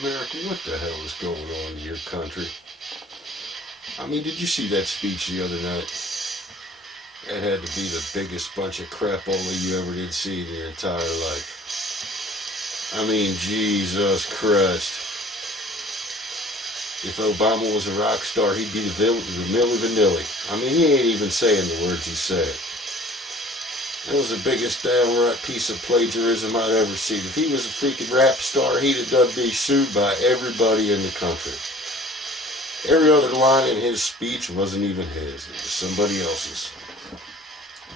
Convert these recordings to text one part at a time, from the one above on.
America, what the hell is going on in your country? I mean, did you see that speech the other night? That had to be the biggest bunch of crapola you ever did see in your entire life. I mean, Jesus Christ. If Obama was a rock star, he'd be the Milli Vanilli. I mean, he ain't even saying the words he said. That was the biggest downright piece of plagiarism I'd ever seen. If he was a freaking rap star, he'd have done be sued by everybody in the country. Every other line in his speech wasn't even his. It was somebody else's.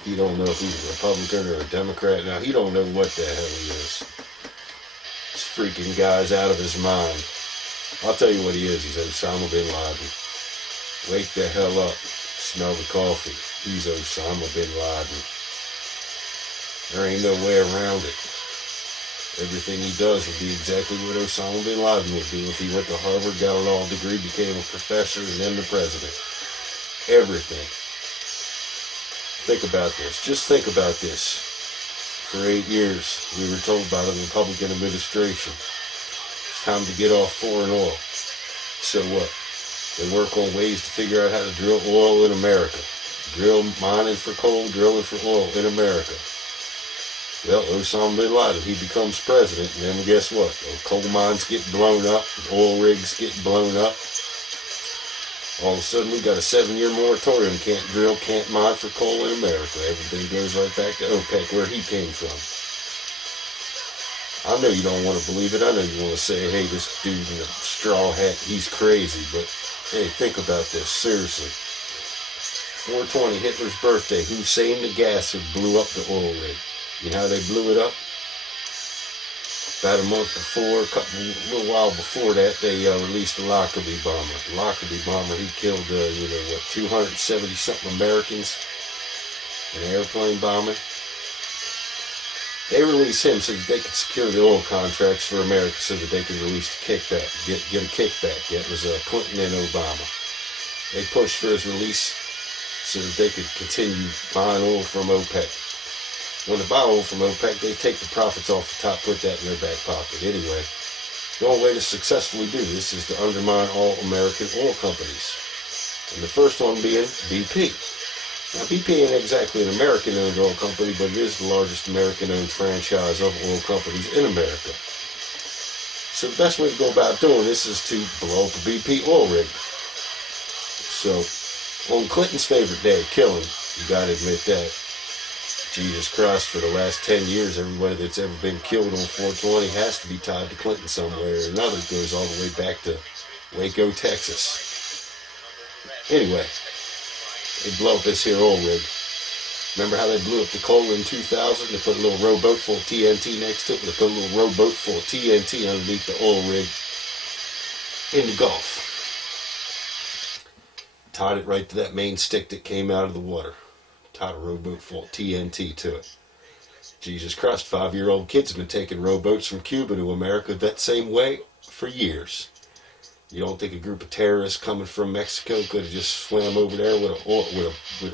He don't know if he's a Republican or a Democrat. Now, he don't know what the hell he is. This freaking guy's out of his mind. I'll tell you what he is. He's Osama bin Laden. Wake the hell up. Smell the coffee. He's Osama bin Laden. There ain't no way around it. Everything he does would be exactly what Osama bin Laden would do if he went to Harvard, got a law degree, became a professor, and then the president. Everything. Think about this. Just think about this. For 8 years, we were told by the Republican administration, it's time to get off foreign oil. So what? They work on ways to figure out how to drill oil in America. Mining for coal, drilling for oil in America. Well, Osama bin Laden, he becomes president, and then guess what? Coal mines get blown up, oil rigs get blown up. All of a sudden, we got a 7-year moratorium. Can't drill, can't mine for coal in America. Everything goes right back to OPEC, where he came from. I know you don't want to believe it. I know you want to say, hey, this dude in a straw hat, he's crazy. But, hey, think about this, seriously. 420, Hitler's birthday, Hussein the Gasser blew up the oil rig. You know how they blew it up? About a month before, a little while before that, they released the Lockerbie bomber. The Lockerbie bomber, he killed, 270-something Americans in an airplane bombing. They released him so that they could secure the oil contracts for America so that they could release the kickback, get a kickback. That was Clinton and Obama. They pushed for his release so that they could continue buying oil from OPEC. When they buy oil from OPEC, they take the profits off the top, put that in their back pocket. Anyway, the only way to successfully do this is to undermine all American oil companies. And the first one being BP. Now, BP ain't exactly an American-owned oil company, but it is the largest American-owned franchise of oil companies in America. So the best way to go about doing this is to blow up a BP oil rig. So, on Clinton's favorite day, killing, you gotta admit that. Jesus Christ, for the last 10 years, everybody that's ever been killed on 420 has to be tied to Clinton somewhere or another. It goes all the way back to Waco, Texas. Anyway, they blow up this here oil rig. Remember how they blew up the coal in 2000? They put a little rowboat full of TNT next to it. They put a little rowboat full of TNT underneath the oil rig in the Gulf. Tied it right to that main stick that came out of the water. Tied a rowboat full of TNT to it. Jesus Christ, 5-year-old kids have been taking rowboats from Cuba to America that same way for years. You don't think a group of terrorists coming from Mexico could have just swam over there with a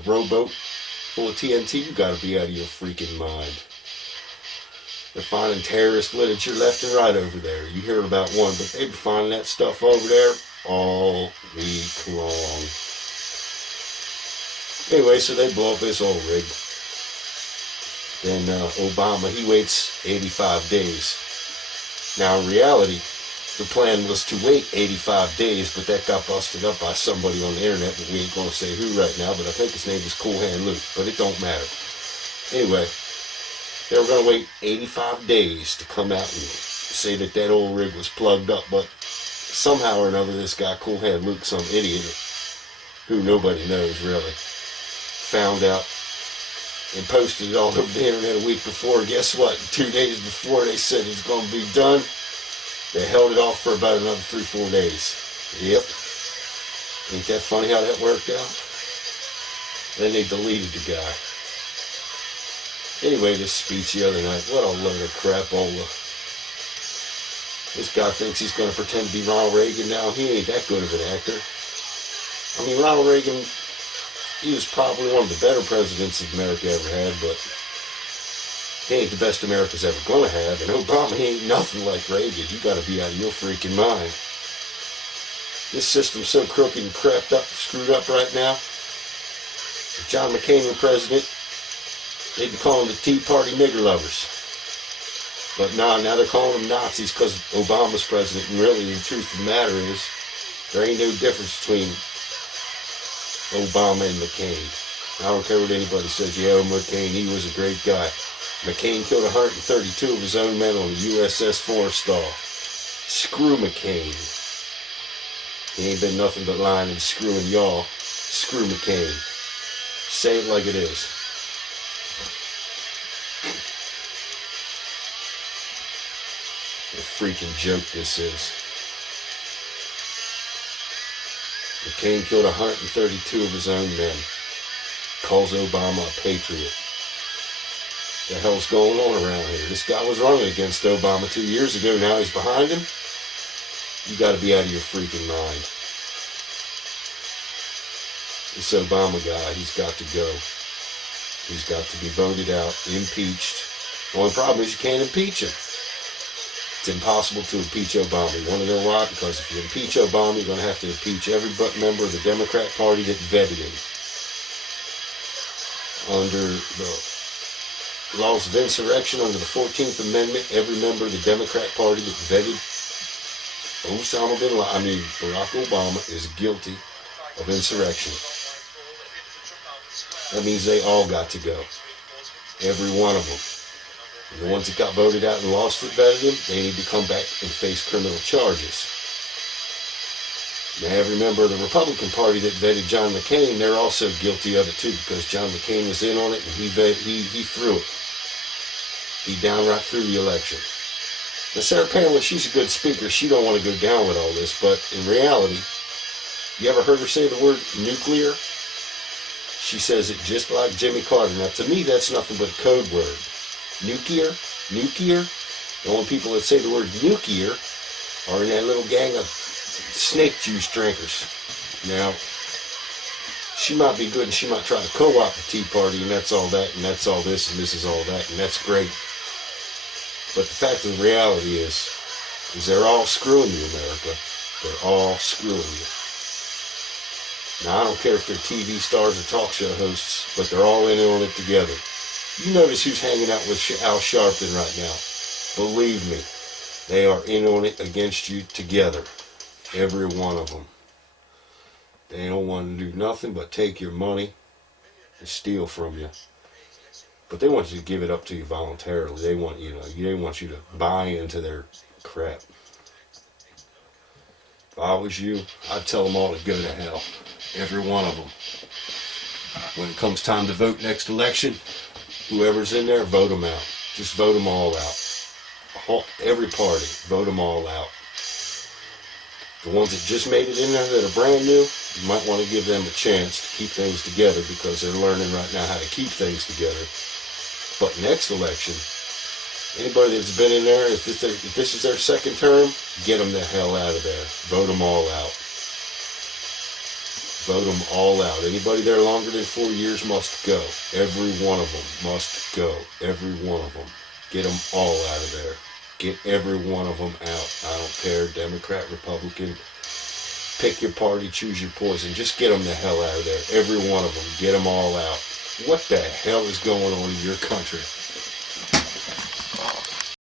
rowboat full of TNT? You gotta be out of your freaking mind. They're finding terrorist literature left and right over there. You hear about one, but they've been finding that stuff over there all week long. Anyway, so they blow up this oil rig. Then Obama, he waits 85 days. Now, in reality, the plan was to wait 85 days, but that got busted up by somebody on the internet, but we ain't going to say who right now, but I think his name is Cool Hand Luke, but it don't matter. Anyway, they were going to wait 85 days to come out and say that that oil rig was plugged up, but somehow or another, this guy, Cool Hand Luke, some idiot, who nobody knows really, found out and posted it all over the internet a week before. Guess what? 2 days before they said it's going to be done, they held it off for about another 3-4 days. Yep. Ain't that funny how that worked out? Then they deleted the guy. Anyway, this speech the other night, what a load of crapola. This guy thinks he's going to pretend to be Ronald Reagan now. He ain't that good of an actor. I mean, Ronald Reagan, he was probably one of the better presidents that America ever had, but He ain't the best America's ever gonna have, and Obama, he ain't nothing like Reagan. You gotta be out of your freaking mind. This system's so crooked and screwed up right now. If John McCain were president, they'd be calling the Tea Party nigger lovers. But now they're calling them Nazis because Obama's president, and really the truth of the matter is, there ain't no difference between Obama and McCain. I don't care what anybody says. Yeah, McCain, he was a great guy. McCain killed 132 of his own men on the USS Forrestal. Screw McCain. He ain't been nothing but lying and screwing y'all. Screw McCain. Say it like it is. What a freaking joke this is. McCain killed 132 of his own men. Calls Obama a patriot. The hell's going on around here? This guy was running against Obama 2 years ago. Now he's behind him. You got to be out of your freaking mind. This Obama guy, he's got to go. He's got to be voted out, impeached. The only problem is you can't impeach him. It's impossible to impeach Obama. You want to know why? Because if you impeach Obama, you're going to have to impeach every member of the Democrat Party that vetted him. Under the laws of insurrection, under the 14th Amendment, every member of the Democrat Party that vetted Barack Obama is guilty of insurrection. That means they all got to go. Every one of them. And the ones that got voted out and lost that vetted him, they need to come back and face criminal charges. Now, every member of the Republican Party that vetted John McCain, they're also guilty of it too, because John McCain was in on it and he threw it. He downright threw the election. Now, Sarah Palin, she's a good speaker. She don't want to go down with all this, but in reality, you ever heard her say the word nuclear? She says it just like Jimmy Carter. Now, to me, that's nothing but a code word. Nuclear. The only people that say the word nuclear are in that little gang of snake juice drinkers. Now, she might be good and she might try to co-opt the Tea Party, and that's all that, and that's all this, and this is all that, and that's great. But the fact of the reality is they're all screwing you, America. They're all screwing you. Now, I don't care if they're TV stars or talk show hosts, but they're all in on it together. You notice who's hanging out with Al Sharpton right now. Believe me, they are in on it against you together. Every one of them. They don't want to do nothing but take your money and steal from you. But they want you to give it up to you voluntarily. They want they want you to buy into their crap. If I was you, I'd tell them all to go to hell. Every one of them. When it comes time to vote next election, whoever's in there, vote them out. Just vote them all out. Every party, vote them all out. The ones that just made it in there that are brand new, you might want to give them a chance to keep things together because they're learning right now how to keep things together. But next election, anybody that's been in there, if this is their second term, get them the hell out of there. Vote them all out. Vote them all out. Anybody there longer than 4 years must go. Every one of them must go. Every one of them. Get them all out of there. Get every one of them out. I don't care, Democrat, Republican. Pick your party, choose your poison. Just get them the hell out of there. Every one of them. Get them all out. What the hell is going on in your country?